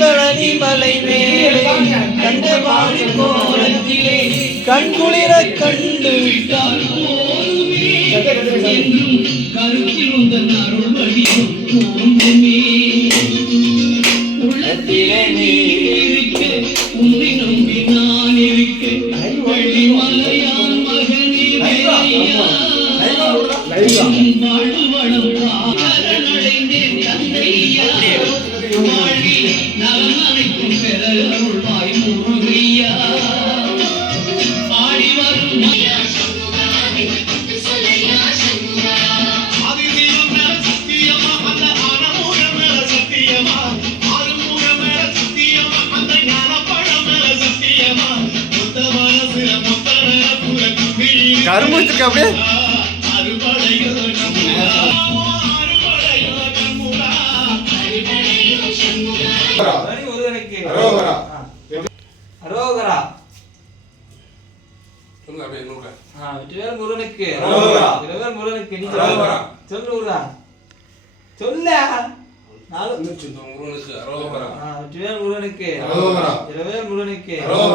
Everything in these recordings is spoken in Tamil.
கருங்கழனி மலை மேலே கண்டவாடி கோலத்திலே கண்குளிர கண்டு விட்டால் கருத்தில் உந்தன் அருள் வடிவம் உள்ளத்திலே நீ இருக்க உன்னை நம்பி நான் இருக்க வள்ளி மலையான் மகனே வாழ்வு வளம் சரணடைந்தேன் தந்தையா வாழ்வி நலம் அனைத்தும் பெற அருள்வாய் முருகையா ஆடி வரும் கரும்பு வச்சிருக்க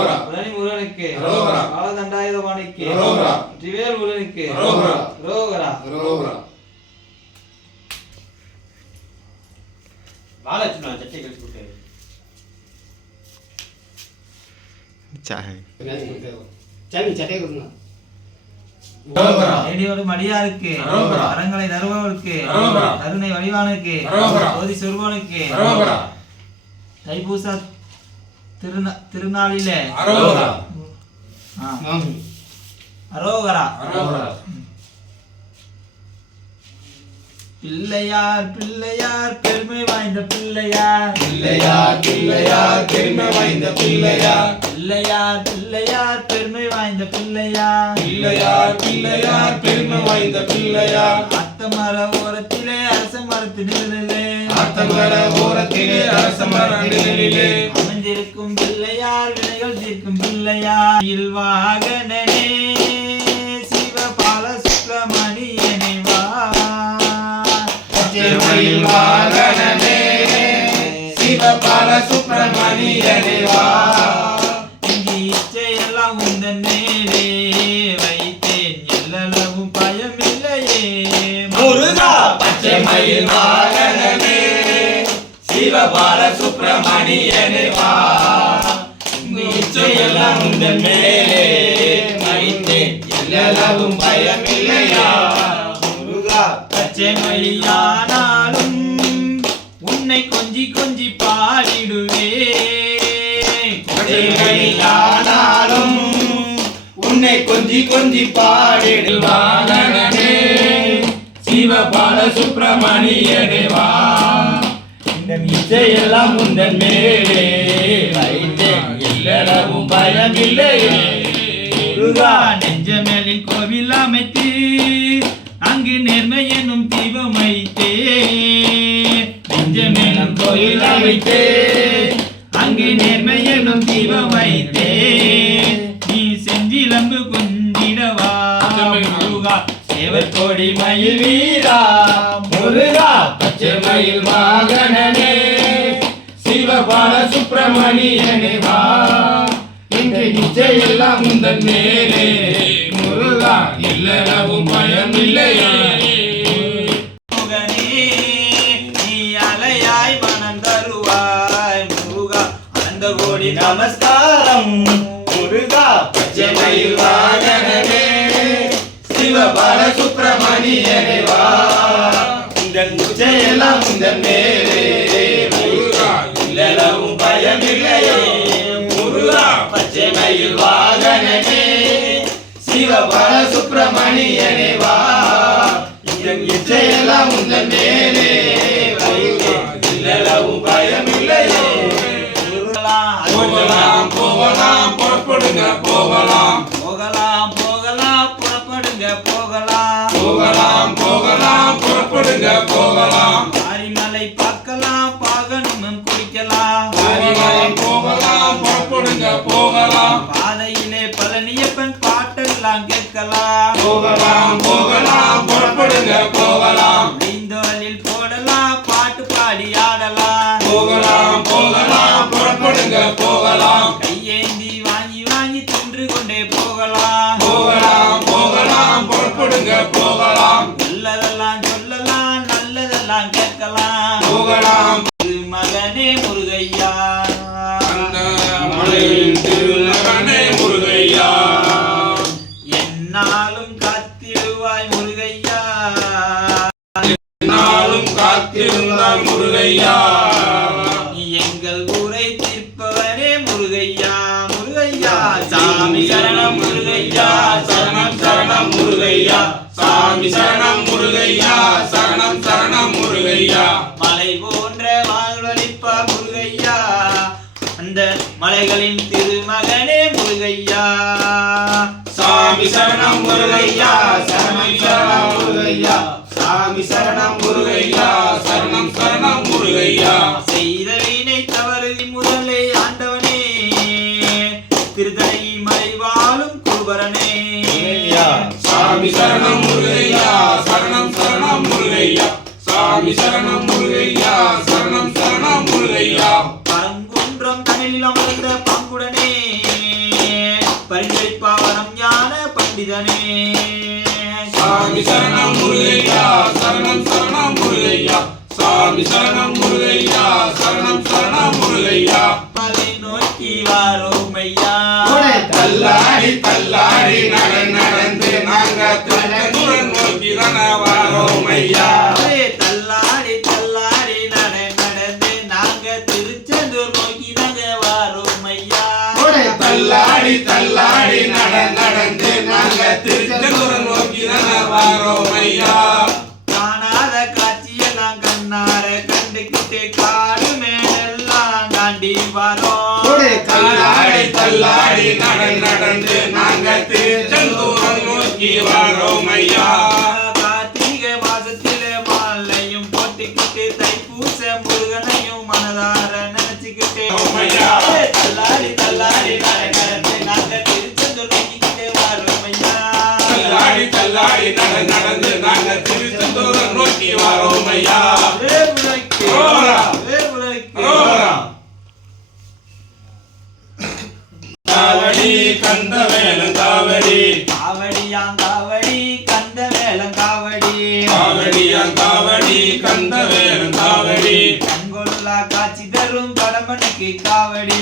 அப்படியே முருகனுக்கு தண்டாயுதபாணிக்கு முருகனுக்கு சட்டை கழிச்சு சட்டை கொடுங்க மடியாருக்கு வரங்களை தருபவருக்கு கருணை வடிவானுக்கு ஜோதி சொருபவனுக்கு தைப்பூச திருநாளிலே அரோகரா பிள்ளையார் பிள்ளையார் பெருமை வாய்ந்த பிள்ளையார் பிள்ளையார் பிள்ளையார் பெருமை வாய்ந்த பிள்ளையார் பிள்ளையார் பிள்ளையார் பெருமை வாய்ந்த பிள்ளையார் பிள்ளையார் பிள்ளையார் பெருமை வாய்ந்த பிள்ளையார் அத்தமர ஓரத்திலே அரச மரத்து நிழலிலே அத்தமர ஓரத்திலே அரச மரத்து நிழலிலே அமைந்திருக்கும் பிள்ளையார் வினைகள் தீர்க்கும் பிள்ளையார் இல்வாகனே சிவபால சுப்பிரமணியனை வா வாகனமே சிவபால சுப்பிரமணியனை வா இங்கு இச்சையெல்லாம் உந்தன் மேலே வைத்தேன் எல்லளவும் பயமில்லையே முருகா பச்சை மயில் வாகனமே சிவபால சுப்பிரமணியனை வா இங்கு இச்சையெல்லாம் உந்தன் மேலே வைத்தேன் எல்லளவும் பயமில்லையா பச்சை மொழியானாலும் உன்னை கொஞ்சி கொஞ்சி பாடிடுவே ஆனாலும் உன்னை கொஞ்சி கொஞ்சி பாடிடுவானே சிவபால சுப்பிரமணியனே வா இந்த இசையெல்லாம் உந்தன் மேலே வைத்தேன் எல்லளவும் பயமில்லையே முருகா நெஞ்சமேலில் கோவில் அமைத்து அங்கு நேர்மை எனும் தீபம் வைத்தே நெஞ்சமேலும் கோயில் அமைத்தே அங்கு நேர்மை எனும் தீபம் வைத்தே நீ செஞ்சிலம்பு கொண்டிடவா முருகா சேவர் கோடி மயில் வீரா முருகா பச்சை மயில் வாகனனே சிவபால சுப்பிரமணியனே வா இங்கு இச்சையெல்லாம் உந்தன் மேலே முருகா எல்லளவும் பயமில்லையே நீ அலையாய் மனம் தருவாய் முருகா அந்த கோடி நமஸ்காரம் முருகா பச்சை மயில் வாகனனே சிவபால சுப்பிரமணியனே வா உந்தன் இச்சையெல்லாம் உந்தன் மேலே முருகா எல்லளவும் பயமில்லையே முருகா பச்சை மயில் வாகனனே சிவபால சுப்பிரமணியனே வா இதன் இச்சையெல்லாம் உந்தன் மேலே வைத்தேன் பயமில்லையே போகலாம் போகலாம் புறப்படுங்க போகலாம் போகலாம் போகலாம் புறப்படுங்க போகலாம் போகலாம் போகலாம் புறப்படுங்க போகலாம் மாரிமலை பார்க்கலாம் பாகனும் குடிக்கலாம் போகலாம் புறப்படுங்க போகலாம் பாதையிலே பழனியப்பன் பாட்டெல்லாம் கேட்கலாம் போகலாம் போகலாம் புறப்படுங்க போகலாம் ஐந்தோலில் போடலாம் பாட்டு பாடி ஆடலாம் போகலாம் போகலாம் புறப்படுங்க போகலாம் கையேந்தி வாங்கி வாங்கி தின்று கொண்டே போகலாம் போகலாம் போகலாம் புறப்படுங்க போகலாம் நல்லதெல்லாம் சொல்லலாம் நல்லதெல்லாம் கேட்கலாம் போகலாம் மகனே முருகையா அந்த மலையின் திருமகனே முருகையா என்னாலும் காத்திடுவாய் முருகையா நாளும் காத்திருந்தாய் முருகையா எங்கள் ஊரை தீர்ப்பவரே முருகையா முருகையா சாமி சரணம் முருகையா சரணம் சரணம் முருகையா சாமி சரணம் முருகையா சரணம் சரணம் முருகையா மலை போன்ற வாழ்வழிப்பா முருகையா அந்த மலைகளின் திருமகனே முருகையா சாமி சரணம் முருகையா சரணம் சரணம் முருகையா சாமி சரணம் முருகையா சரணம் சரணம் முருகையா செய்த வீணை தவறு முதலே ஆண்டவனே திருத்தணி மலை வாழும் குருபரனே சாமி சரணம் முருகையா சரணம் சரணம் முருகையா சாமி சரணம் முருகையா சரணம் சரணம் முருகையா பரங்குன்றம் தமிழில் அமர்ந்த பாங்குடனே பரிந்துரைப்பாவரம் ஞான பண்டிதனே சாமி சரணம் முருகையா சரணம் சரணம் முருகையா சாமி சரணம் முருகையா சரணம் சரணம் முருகையா மலை நோக்கி வாரோம் ஐயா தள்ளாடி தள்ளாடி நடந்து நாங்க திருச்செந்தூர் நோக்கி தானே வாரோம் ஐயா தள்ளாடி தள்ளாடி நடந்து நாங்க திருச்செந்தூர் நோக்கி தாங்க வாரோம் ஐயா தள்ளாடி தள்ளாடி நடந்து நாங்க திருச்செந்தூர் நோக்கி தானே வாரோம் ஐயா காணாத காட்சியெல்லாம் கண்ணார கண்டுகிட்டு காடு மேலெல்லாம் தாண்டி வரோம் தள்ளாடி தள்ளாடி நடந்து நாங்க திருச்செந்தூர் நோக்கி வாரோம் ஐயா கார்த்திகை மாசத்தில மாலையும் போட்டுக்கிட்டு தைப்பூச முருகனையும் மனதார நினைச்சுக்கிட்டே ஐயா. தள்ளாடி தள்ளாடி நடந்து நாங்க திருச்செந்தூர் நோக்கிக்கிட்டே வரோம் ஐயா தள்ளாடி தள்ளாடி நடந்து நாங்க திருச்செந்தூர் நோக்கி வாரோம் ஐயா வேவுலக்கு ரோரா. வேவுலக்கு ரோரா. காவடி கந்த வேலன் காவடி காவடியாங்காவடி கந்த வேலங்காவடி காவடி கந்த வேலன் காவடி கண்கொள்ளா காட்சி தரும் கடமனுக்கு காவடி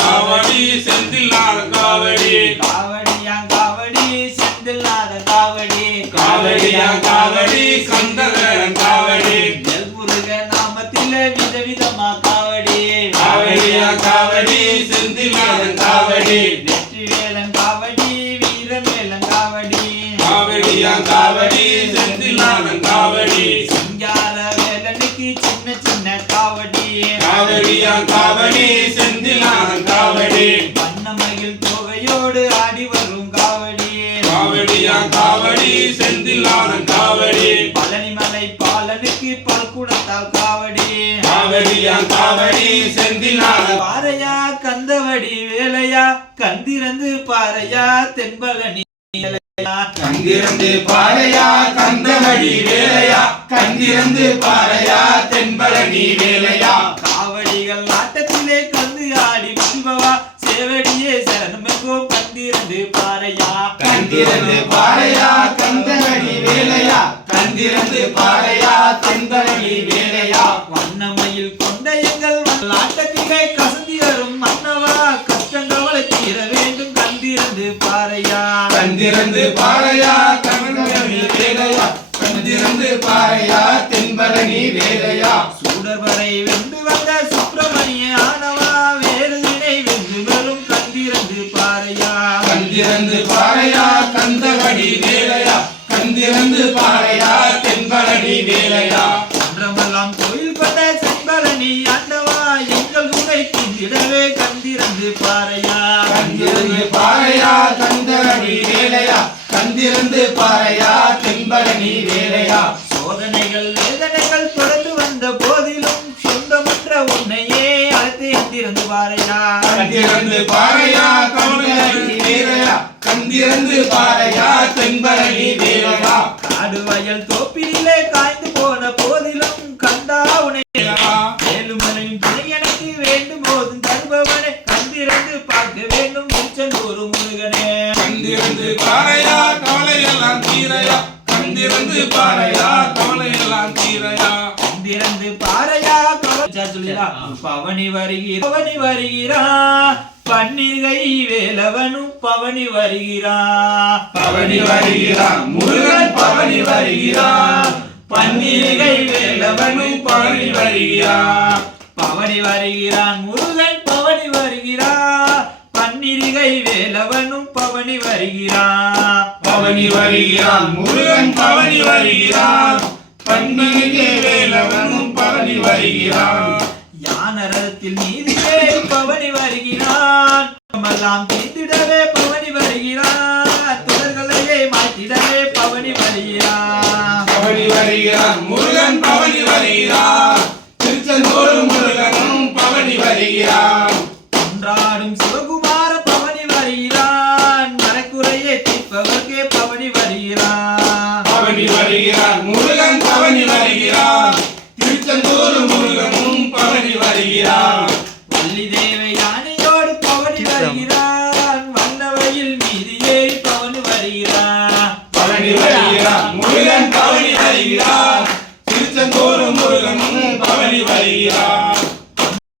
காவடி செந்தில்லாத காவடி காவடியாங்காவடி செந்தில்லாத காவடி காவடி கந்த வேலன் காவடி நெல்முருக நாமத்தில விதவிதமா காவடி காவடி செந்தில்லாத காவடி வெற்றி வேலங்காவடி வீர வேலங்காவடி காவடி செந்தில்லாத காவடி சிங்கார வேலனுக்கு சின்ன சின்ன காவடி காவடி செந்தில்லாத காவடி வண்ணமயில் தொகையோடு ஆடி வரும் காவடி காவடி செந்தில்லாத காவடி பழனிமலை பாலனுக்கு பால் குடத்தால் காவடி காவடி செந்தில்லாத பாறையா கந்தவடி வேலையா கந்திரந்து பாறையா தென்பழனி வேலையா. கந்திரந்து பாறையா கந்தவடி வேலையா கந்திரந்து பாறையா தென்பழனி வேலையா காவடிகள் ஆட்டத்திலே கந்து ஆடி மகிழ்பவா சேவடியே சரணமெங்கோ கந்திரந்து பாறையா கந்திரந்து பாறையா கந்தவடி வேலையா கந்திரந்து பாறையா தென்பழனி வேலையா வண்ணமயில் கொண்ட எங்கள் ஆட்டத்திலே கசந்தி வரும் மன்னவா கஷ்டங்களை தீர வேண்டும் கந்திரந்து பாறையா கந்திரந்து பாறையா கந்தவடி வேலையா கந்திரந்து பாறையா தென்பழனி வேலையா சூடர்வரை வென்று வந்த சுப்பிரமணிய ஆனவா வேறு வினை வென்று வரும் கந்திரந்து பாறையா கந்திரந்து பாறையா கந்தவடி வேலையா கந்திரந்து பாறையா தென்பழனி வேலையா அன்றமெல்லாம் கோயில் கொண்ட செம்பழனி ஆண்டவா எங்கள் உரை பிந்திடவே கந்திரந்து பாறையா கந்திரந்து பாறையா கந்தவடி வேலையா கந்திரந்து பாறையா தென்பழனி வேலையா சோதனைகள் வேதனைகள் தொடர்ந்து வந்த போதிலும் சொந்தமற்ற உன்னையே அழைத்து எந்திருந்து பாறையா கந்திரந்து பாறையா கந்தவடி வேலையா கந்திரந்து பாறையா தென்பழனி வேலையா காடு வயல் தோப்பிலே காய்ந்து போன போதிலும் கண்டா உனை மேலும் துணை எனக்கு வேண்டி வருகிறையா திறந்து பாறையா சொல்லிடா பவனி வருகிறான் பன்னிர்கை வேலவனும் பவனி வருகிறான் பவனி வருகிறான் முருகன் பவனி வருகிறான் பன்னிர்கை வேலவனும் பவனி வருகிறான் பவனி வருகிறான் முருகன் பவனி வருகிறான் பன்னிர்கை வேலவனும் பவனி வருகிறான் பவனி வருகிறான் முருகன் பவனி வருகிறான் பன்னிர்கை வேலவனும் பவனி வருகிறான் யானரத்தில் நீதியே பவனி வருகிறான் எல்லாம் தீர்த்திடவே பவனி வருகிறான் தொடர்களையே மாற்றிடவே பவனி வருகிறான் பவனி வருகிறான் முருகன் பவனி வருகிறான் திருச்செந்தூர் முருகனும் பவனி வருகிறான் கொன்றாடும் சிவகுமார பவனி வருகிறான் மனக்குறையை தீர்ப்பவர்க்கே பவனி வருகிறான் பவனி வருகிறான் முருகன் பவனி வருகிறான் திருச்செந்தூர் முருகனும் பவனி வருகிறான் வள்ளி தேவை யானையோடு பவனி வருகிறான் வண்ணவையில் மீது ஏறி பவனி வருகிறான் பவனி வருகிறான் முருகன் பவனி வருகிறான் திருச்செந்தூர் முருகனும் பவனி வருகிறான்